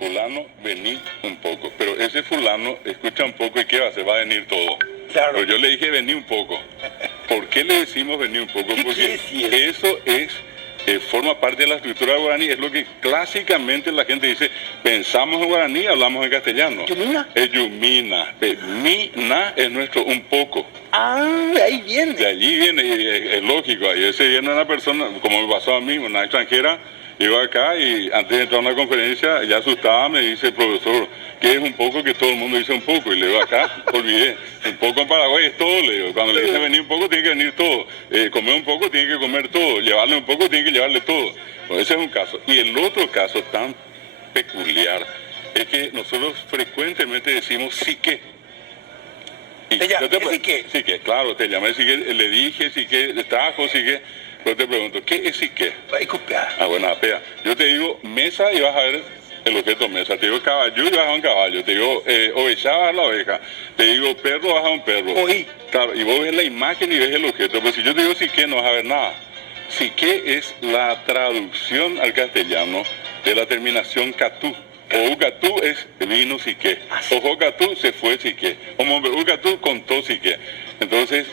fulano, vení un poco. Pero ese fulano escucha un poco y ¿qué va a hacer? Va a venir todo. Claro. Pero yo le dije vení un poco. ¿Por qué le decimos vení un poco? ¿Qué Porque quiere decir? eso es, forma parte de la escritura guaraní. Es lo que clásicamente la gente dice, pensamos en guaraní, hablamos en castellano. ¿Yumina? Es yumina. Mi-na es nuestro un poco. Ah, de ahí De viene. allí viene, y es lógico, ahí ese viene una persona, como me pasó a mí, una extranjera, llegó acá y antes de entrar a una conferencia, ya asustada, me dice, profesor, ¿qué es un poco? Que todo el mundo dice un poco, y le digo, acá, olvidé, un poco en Paraguay es todo, le digo, cuando le dice venir un poco, tiene que venir todo, comer un poco, tiene que comer todo, llevarle un poco, tiene que llevarle todo. Bueno, ese es un caso. Y el otro caso tan peculiar es que nosotros frecuentemente decimos sí que. Te llamo, ¿sí que? Sí que, claro, te llamé sí que, le dije sí que, le trajo sí que, pero te pregunto, ¿qué es sí que? Vai copiar. Ah, bueno, espera, yo te digo mesa y vas a ver el objeto mesa, te digo caballo y vas a un caballo, te digo oveja vas a la oveja, te digo perro vas a un perro. Oí. Claro, y vos ves la imagen y ves el objeto, pero si yo te digo sí que no vas a ver nada. Sí que es la traducción al castellano de la terminación catú. O Ucatú es vino sique. Ojo Catú se fue sique. O Ucatú contó sique. Entonces,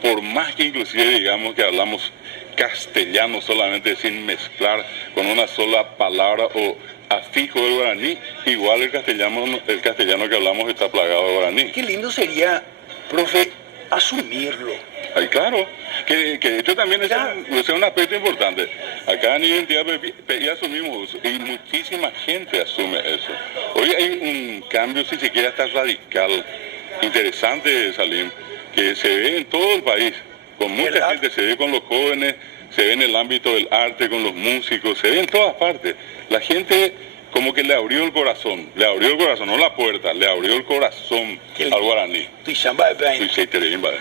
por más que inclusive digamos que hablamos castellano solamente sin mezclar con una sola palabra o afijo del guaraní, igual el castellano que hablamos está plagado de guaraní. Qué lindo sería, profe, asumirlo. Ay, claro, que de hecho también es un aspecto importante. Acá en Identidad ya asumimos eso, y muchísima gente asume eso. Hoy hay un cambio, si se quiere, hasta radical, interesante, Salim, que se ve en todo el país, con mucha ¿Verdad? gente, se ve con los jóvenes, se ve en el ámbito del arte, con los músicos, se ve en todas partes. La gente como que le abrió el corazón, no la puerta, le abrió el corazón al guaraní. Tu chamba é bem. Sí, sí, te digo, vale.